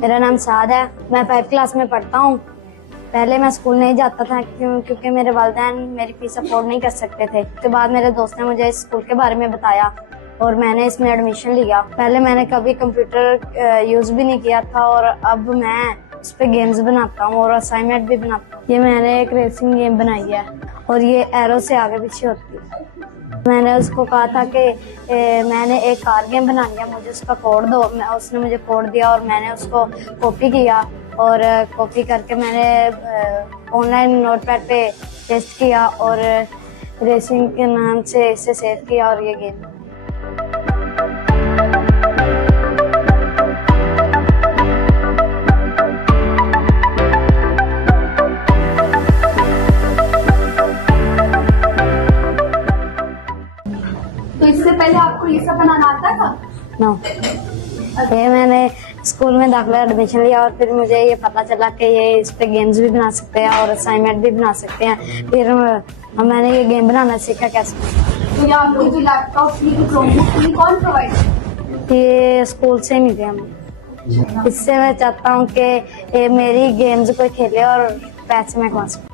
मेरा नाम साद है। मैं 5th क्लास में पढ़ता हूँ। पहले मैं स्कूल नहीं जाता था क्योंकि मेरे वालिदैन मेरी फीस अफोर्ड नहीं कर सकते थे। उसके बाद मेरे दोस्त ने मुझे इस स्कूल के बारे में बताया और मैंने इसमें एडमिशन लिया। पहले मैंने कभी कंप्यूटर यूज़ भी नहीं किया था और अब मैं इस पे गेम्स बनाता हूँ और असाइनमेंट भी बनाता हूँ। ये मैंने एक रेसिंग गेम बनाई है और ये एरो से आगे पीछे होती है। मैंने उसको कहा था कि मैंने एक कार गेम बनानी है, मुझे उसका कोड दो। उसने मुझे कोड दिया और मैंने उसको कॉपी किया और कॉपी करके मैंने ऑनलाइन नोटपैड पे टेस्ट किया और रेसिंग के नाम से इसे सेव किया और ये गेम। तो इससे पहले आपको ये सब बनाना आता था? नो, ये मैंने स्कूल में दाखिला एडमिशन लिया और फिर मुझे ये पता चला कि ये इस पे गेम्स भी बना सकते हैं और असाइनमेंट भी बना सकते हैं। फिर मैंने ये गेम बनाना सीखा कैसे। तो ये आपको जो लैपटॉप की क्रोमबुक की कौन प्रोवाइड? ये स्कूल से नहीं दिया मुझे। इससे मैं चाहता हूँ कि मेरी गेम्स कोई खेले और पैसे मैं कमा सकूँ।